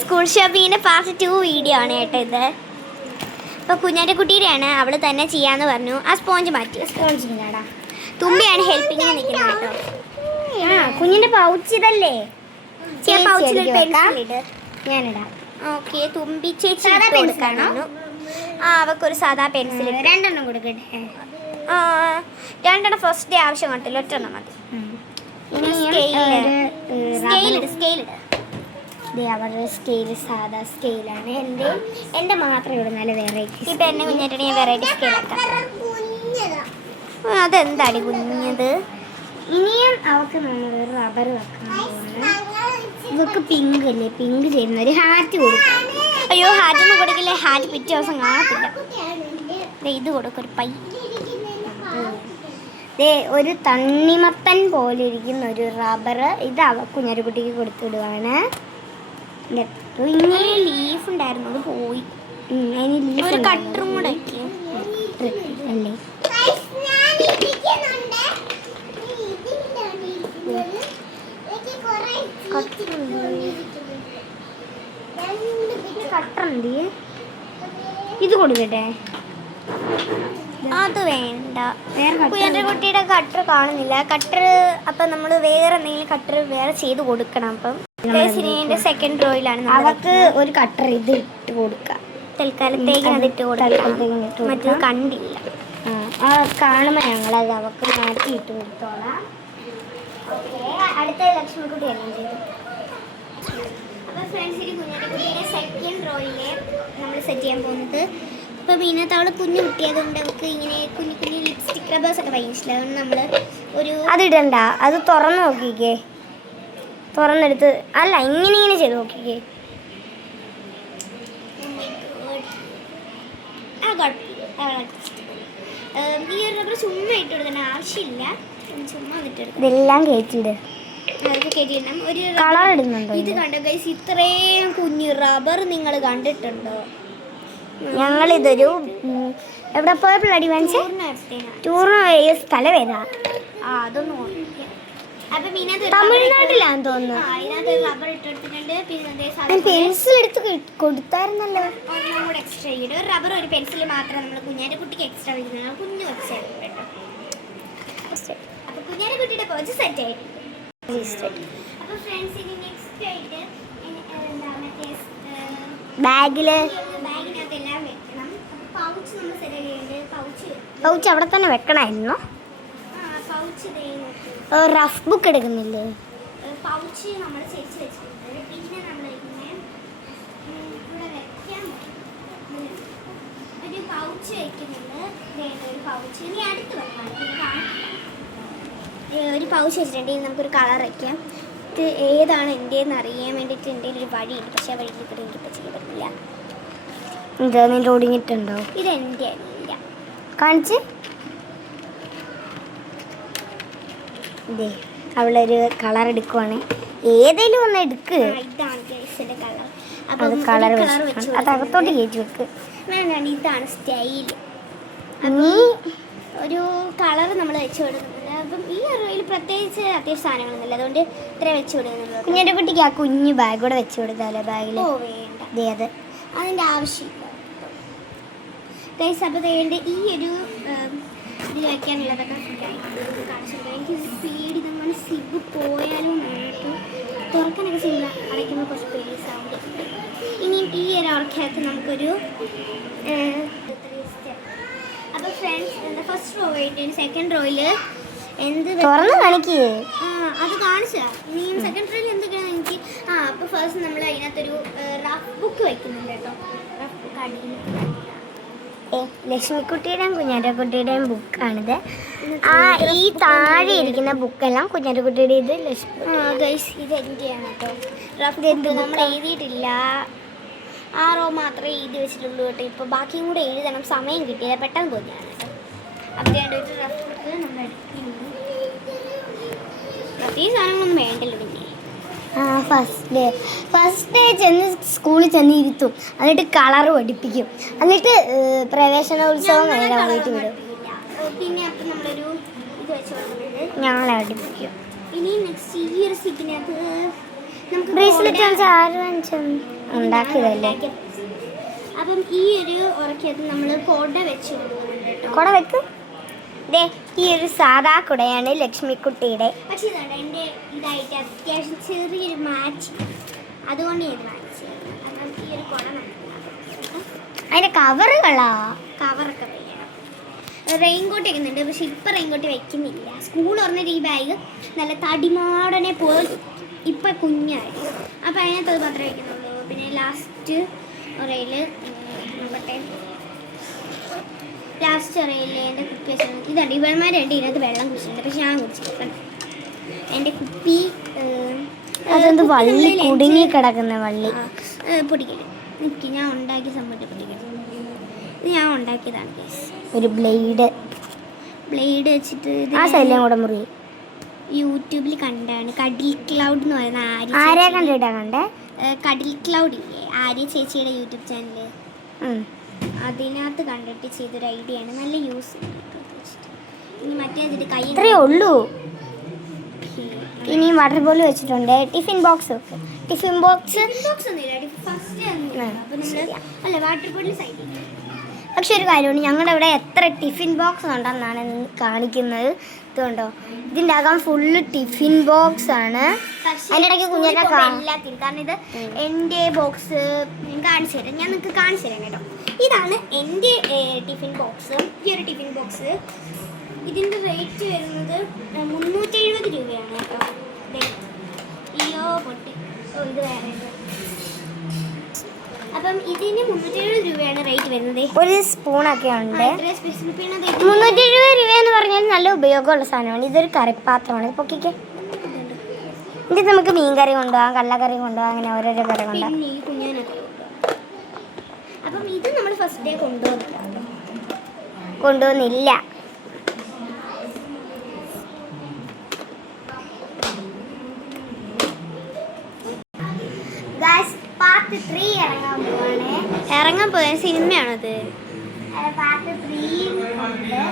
School ഷോപ്പിങ്ങിൻ്റെ part 2 video ആണ് കേട്ടോ ഇത്. ഇപ്പോൾ കുഞ്ഞാൻ്റെ കുട്ടിയുടെയാണ്, അവൾ തന്നെ ചെയ്യാന്ന് പറഞ്ഞു. ആ സ്പോഞ്ച് മാറ്റി. സ്പോഞ്ചിങ്ങാടാ തുമ്പിയാണ് ഹെൽപ്പിങ്ങിന് നിൽക്കുന്നത് കേട്ടോ. കുഞ്ഞിൻ്റെ പൗച്ച് ഇതല്ലേ? പൗച്ചിൽ പെൻസിലിട്. ഞാനിടാം. ഓക്കെ, തുമ്പി ചേച്ചി കൊടുക്കാണോ? അവൾക്കൊരു സാധാ പെൻസിൽ. രണ്ടെണ്ണം കൊടുക്കട്ടെ? രണ്ടെണ്ണം ഫസ്റ്റ് ഡേ ആവശ്യം കണ്ടില്ല, ഒറ്റെണ്ണം മതി. അവരുടെ സ്കെയില് സാധാ സ്കെയിലാണ്. എൻ്റെ മാത്രം ഇവിടെ നല്ല വെറൈറ്റി. ഇപ്പം എന്നെ കുഞ്ഞിട്ട് ഞാൻ വെറൈറ്റി സ്കെയിലാക്കാം. അതെന്താടി കുഞ്ഞത്? ഇനിയും അവൾക്ക് നമ്മൾ റബ്ബർ വെക്കാൻ പോകുന്നത്. ഇവക്ക് പിങ്ക് അല്ലേ, പിങ്ക് ചെയ്യുന്ന ഒരു ഹാറ്റ് കൊടുക്കും. അയ്യോ, ഹാറ്റൊന്നും കൊടുക്കില്ലേ, ഹാറ്റ് പിറ്റേ ദിവസം കാണത്തില്ല. ഇത് കൊടുക്കും, ഒരു പൈ. ഒരു തണ്ണിമത്തൻ പോലെ ഇരിക്കുന്ന ഒരു റബ്ബർ. ഇത് കുഞ്ഞൊരു കുട്ടിക്ക് കൊടുത്തുവിടുവാണ്. ഇങ്ങനെ ലീഫ് ഉണ്ടായിരുന്നു, അത് പോയി. ഒരു കട്ടറും കൂടെ അല്ലേ? കട്ടറുണ്ട്. ഇത് കൊടുക്കട്ടെ? അത് വേണ്ട. കുഞ്ഞൻ്റെ കുട്ടിയുടെ കട്ടർ കാണുന്നില്ല. കട്ടർ അപ്പം നമ്മൾ വേറെ എന്തെങ്കിലും കട്ടർ വേറെ ചെയ്ത് കൊടുക്കണം. അപ്പം സെക്കൻഡ് റോയിലാണ് അവർക്ക് ഒരു കട്ടർ ഇത് ഇട്ട് കൊടുക്കാം. തൽക്കാലത്തേക്ക് അതിട്ട് കൊടുക്കാം. മറ്റത് കണ്ടില്ല. കാണുമ്പോൾ ഞങ്ങളത് അവർക്ക് മാറ്റി ഇട്ട് കൊടുത്തോളാം. അടുത്ത ലക്ഷ്മിക്കുട്ടി എല്ലാം ചെയ്തു. അപ്പോൾ ഫ്രണ്ട്സ്, ഇനി കുഞ്ഞൻ്റെ കുട്ടീനെ സെക്കൻഡ് റോയിലെ നമ്മൾ സെറ്റ് ചെയ്യാൻ പോകുന്നത്. ഇപ്പം ഇതിനകത്ത് അവൾ കുഞ്ഞു കുട്ടിയായതുകൊണ്ട് അവൾക്ക് ഇങ്ങനെ കുഞ്ഞു കുഞ്ഞു ലിപ്സ്റ്റിക് റബ്ബേഴ്സ് ഒക്കെ ഭയങ്കര ഇഷ്ടമാണ്. അതുകൊണ്ട് നമ്മൾ അതിടണ്ട, അത് തുറന്ന് നോക്കിക്കേ. തുറന്നെടുത്ത് അല്ല, ഇങ്ങനെ ചെയ്ത് നോക്കിക്കേ. ഈ ഒരു റബ്ബർ ചുമ്മാ ഇട്ട് കൊടുക്കേണ്ട ആവശ്യമില്ല. ചുമ്മാ ഇട്ടെടുക്കും. ഇതെല്ലാം കയറ്റിയിട്. അതൊക്കെ കയറ്റിയിടണം. ഒരു കളർ ഇടുന്നുണ്ടോ? ഇത് കണ്ടോ ഗൈസ്, ഇത്രയും കുഞ്ഞു റബ്ബർ നിങ്ങൾ കണ്ടിട്ടുണ്ടോ? ഞങ്ങളിതൊരു എവിടെ പോയപ്പോഴടി വാങ്ങിച്ച ടൂറിന് പോയ സ്ഥലം ഏതാ? അതൊന്നും തമിഴ്നാട്ടിലാന്ന് തോന്നുന്നു. റബ്ബർ ഇട്ടെടുത്തിട്ടുണ്ട്. പെൻസിൽ എടുത്ത് കൊടുത്തായിരുന്നല്ലോ. ഒന്നും കൂടെ എക്സ്ട്രാ ചെയ്തിട്ട് ഒരു റബ്ബർ ഒരു പെൻസിൽ മാത്രം നമ്മൾ കുഞ്ഞാൻ്റെ കുട്ടിക്ക് എക്സ്ട്രാ വയ്ക്കുന്നത്. കുഞ്ഞു വെച്ചാൽ കേട്ടോ. അപ്പോൾ കുഞ്ഞാൻ്റെ കുട്ടിയുടെ പോച്ച് സെറ്റ് ആയിട്ട്. അപ്പോൾ ഫ്രണ്ട്സ്, ഇനി നെക്സ്റ്റ് ആയിട്ട് ബാഗില് ബാഗിനകത്ത് എല്ലാം വെക്കണം. പൗച്ച് നമ്മൾ സെറ്റ് ചെയ്യേണ്ടത്. പൗച്ച് അവിടെ തന്നെ വെക്കണമായിരുന്നു. പൗച്ച് റഫ് ബുക്ക് എടുക്കുന്നില്ലേ? പൗച്ച് നമ്മൾ ചേച്ചി വെച്ചിട്ടുണ്ട്. പിന്നെ നമ്മൾ ഇങ്ങനെ ഇവിടെ വെക്കാൻ ഒരു പൗച്ച് വയ്ക്കുന്നുണ്ട്. ഒരു പൗച്ച് ഇനി അടുത്ത് വെക്കാം. ഒരു പൗച്ച് വെച്ചിട്ടുണ്ട്. ഇനി നമുക്കൊരു കളർ വയ്ക്കാം. ഇത് ഏതാണ് എൻ്റെന്ന് അറിയാൻ വേണ്ടിയിട്ട് എൻ്റെ ഒരു വഴിയുണ്ട്. പക്ഷേ ആ വഴിയിൽ കൂടെ എനിക്കിപ്പോൾ ചെയ്യാൻ പറ്റില്ല. ഇത് നിൻ്റെ ഒടിഞ്ഞിട്ടുണ്ടോ? ഇതെൻ്റെ അല്ല. കാണിച്ച്. ഇതേ അവളൊരു കളർ എടുക്കുവാണ്. ഏതെങ്കിലും ഒന്ന് എടുക്ക്. ഇതാണ് ഗൈസിൻ്റെ കളർ. അത് കളർ അത് അകത്തോട്ട് കയറ്റി വെക്ക്. വേണ്ടാണ്, ഇതാണ് സ്റ്റൈൽ. നീ ഒരു കളർ നമ്മൾ വെച്ച് കൊടുക്കുന്നുണ്ട്. അപ്പം ഈ അറിവിൽ പ്രത്യേകിച്ച് അത്യാവശ്യം സാധനങ്ങളൊന്നുമില്ല, അതുകൊണ്ട് ഇത്ര വെച്ച് കൊടുക്കുന്നുള്ളൂ. കുഞ്ഞിൻ്റെ കുട്ടിക്ക് ആ കുഞ്ഞു ബാഗ് കൂടെ വെച്ച് കൊടുത്താലോ? ബാഗിൽ വേണ്ട, അത് അതിൻ്റെ ആവശ്യമില്ല ഗൈസ്. അപ്പോൾ വേണ്ട ഈ ഒരു ഇത് വയ്ക്കാനുള്ളതൊക്കെ കാണിച്ചിട്ടുണ്ട്. എനിക്ക് പേടി, നമ്മൾ സിബ് പോയാലും നമുക്ക് തുറക്കാനൊക്കെ സിബ് അടയ്ക്കുമ്പോൾ കുറച്ച് പേടി സൗണ്ട്. ഇനിയും ഈ ഒരു ഓർക്കകത്ത് നമുക്കൊരു അപ്പോൾ ഫ്രണ്ട്സ്, ഫസ്റ്റ് റോ ആയിട്ട് സെക്കൻഡ് റോയിൽ എന്ത് തുറന്ന് കാണിക്കേ? അത് കാണിച്ചാ. ഇനിയും സെക്കൻഡ് റോയിൽ എന്തൊക്കെയാണ് എനിക്ക്. അപ്പോൾ ഫസ്റ്റ് നമ്മൾ അതിനകത്തൊരു റഫ് ബുക്ക് വയ്ക്കുന്നുണ്ട് കേട്ടോ. റഫ് ബുക്ക് അടിയിൽ ലക്ഷ്മിക്കുട്ടിയുടെയും കുഞ്ഞാൻ്റെ കുട്ടിയുടെയും ബുക്കാണിത്. ഈ താഴെ ഇരിക്കുന്ന ബുക്കെല്ലാം കുഞ്ഞാൻ്റെ കുട്ടിയുടെ. ഇത് ഗൈസ്, ഇത് എൻ്റെയാണ് കേട്ടോ. റഫ് എന്ത് നമ്മൾ എഴുതിയിട്ടില്ല. ആ റോ മാത്രമേ എഴുതി വെച്ചിട്ടുള്ളൂ കേട്ടോ. ഇപ്പോൾ ബാക്കിയും കൂടെ എഴുതണം, സമയം കിട്ടിയില്ല, പെട്ടെന്ന് തോന്നിയാണ് കേട്ടോ. അപ്പോൾ ഒരു റഫ് ബുക്ക് നമ്മൾ എടുക്കുന്നു. ഈ സാധനങ്ങളൊന്നും വേണ്ടല്ലോ പിന്നെ. ഫസ്റ്റ് ഡേ ചെന്ന് സ്കൂളിൽ ചെന്ന് ഇരുത്തും, എന്നിട്ട് കളർ പഠിപ്പിക്കും, എന്നിട്ട് പ്രവേശനോത്സവം വീട്ടിൽ വിടും. പിന്നെ അപ്പം നമ്മളൊരു ഇത് വെച്ച് കൊടുക്കുന്നത് ഞങ്ങളെ പഠിപ്പിക്കും. ഇനി ഇനി നെക്സ്റ്റ് ഈ ഒരു സ്റ്റിക്കിനകത്ത് നമുക്ക് ബ്രേസ്ലെറ്റ് വാങ്ങിച്ച ആര് ഉണ്ടാക്കിയതല്ലേ? അപ്പം ഈ ഒരു ഉറക്കകത്ത് നമ്മൾ കൊട വെച്ച് കൊടുക്കുന്നുണ്ട് കേട്ടോ. കുട വെക്ക്. ദേ ഈ ഒരു സാധാ കുടയാണ് ലക്ഷ്മിക്കുട്ടിയുടെ. പക്ഷേ ഇതാണ് എൻ്റെ ഇതായിട്ട് അത്യാവശ്യം ചെറിയൊരു മാച്ച്, അതുകൊണ്ട് ഞാൻ വാങ്ങിച്ചു. കാരണം ഈ ഒരു കുട അതിന്റെ കവറുകളാ. കവറൊക്കെ വേണം. റെയിൻകോട്ട് വെക്കുന്നുണ്ട്, പക്ഷെ ഇപ്പം റെയിൻകോട്ട് വെക്കുന്നില്ല. സ്കൂൾ തുറന്നിട്ട് ഈ ബാഗ് നല്ല തടിമാടനെ പോയി ഇപ്പം കുഞ്ഞായി. അപ്പം അതിനകത്ത് മാത്രമേ വയ്ക്കുന്നുള്ളൂ. പിന്നെ ലാസ്റ്റ് ഒറയിൽ ലാസ്റ്റ് ഒറയിൽ എൻ്റെ കുപ്പി വെച്ചിട്ടുണ്ട്. ഇതാണ് ഇവന്മാരുണ്ട് ഇതിനകത്ത് വെള്ളം കുടിച്ചിട്ടുണ്ട്, പക്ഷെ ഞാൻ കുടിച്ചില്ല. എൻ്റെ കുപ്പി അതൊന്ന് വള്ളി കുടുങ്ങി കിടക്കുന്ന വള്ളി പൊടിക്കല് എനിക്ക് ഞാൻ ഉണ്ടാക്കിയ സംഭവത്തെ പൊടിക്കല്. ഇത് ഞാൻ ഉണ്ടാക്കിയതാണ് ഗൈസ്. ഒരു ബ്ലേഡ് വെച്ചിട്ട് ആ സൈഡിലും കൂടെ മുറി യൂട്യൂബിൽ കണ്ടാണ്. കടിൽ ക്ലൗഡ് എന്ന് പറയുന്ന ആരെയാ കണ്ടിട്ടാ കണ്ടേ? കടിൽ ക്ലൗഡ് ഇല്ലേ, ആര്യ ചേച്ചിയുടെ യൂട്യൂബ് ചാനല്, അതിനകത്ത് കണ്ടിട്ട് ചെയ്തൊരു ഐഡിയ ആണ്. നല്ല യൂസ് ഇനി മറ്റേ കൈ ഇത്രയേ ഉള്ളൂ. ഇനി വാട്ടർ ബോൾ വെച്ചിട്ടുണ്ട്. ടിഫിൻ ബോക്സ് ടിഫിൻ ബോക്സ് അല്ല വാട്ടർ ബോട്ടിൽ സൈഡിൽ. പക്ഷെ ഒരു കാര്യമാണ്, ഞങ്ങളുടെ ഇവിടെ എത്ര ടിഫിൻ ബോക്സ് ഉണ്ടെന്നാണ് കാണിക്കുന്നത്. ഇതുകൊണ്ടോ, ഇതിൻ്റെ അകം ഫുള്ള് ടിഫിൻ ബോക്സ് ആണ്. അതിൻ്റെ ഇടയ്ക്ക് കുഞ്ഞൊക്കെ എല്ലാത്തിനും, കാരണം ഇത് എൻ്റെ ബോക്സ് ഞാൻ കാണിച്ചു തരാം. ഞാൻ നിങ്ങൾക്ക് കാണിച്ചു തരാം കേട്ടോ. ഇതാണ് എൻ്റെ ടിഫിൻ ബോക്സ്. ഈ ഒരു ടിഫിൻ ബോക്സ് ഇതിൻ്റെ റേറ്റ് വരുന്നത് 370 രൂപയാണ് കേട്ടോ. അയ്യോ പൊട്ടി, ഇത് വേറെ. അപ്പം ഇതിന് 370 രൂപയാണ് റേറ്റ് വരുന്നത്. ഒരു സ്പൂണൊക്കെ ഉണ്ട്. 370 രൂപ എന്ന് പറഞ്ഞാൽ നല്ല ഉപയോഗമുള്ള സാധനമാണ്. ഇതൊരു കറിപ്പാത്രമാണ്. പൊക്കിക്ക്. ഇത് നമുക്ക് മീൻകറി കൊണ്ടുപോകാം, കള്ളക്കറി കൊണ്ടുപോകാം, അങ്ങനെ ഓരോരോ കറി കൊണ്ടുപോകാം. പിന്നെ ഈ കുഞ്ഞിനൊക്കെ അപ്പം ഇത് നമ്മൾ ഫസ്റ്റ് ഡേ കൊണ്ടുവന്നില്ല. പാർട്ട് 3 ഇറങ്ങാൻ പോയ സിനിമയാണത്. പാർട്ട് 3 ഉണ്ട്.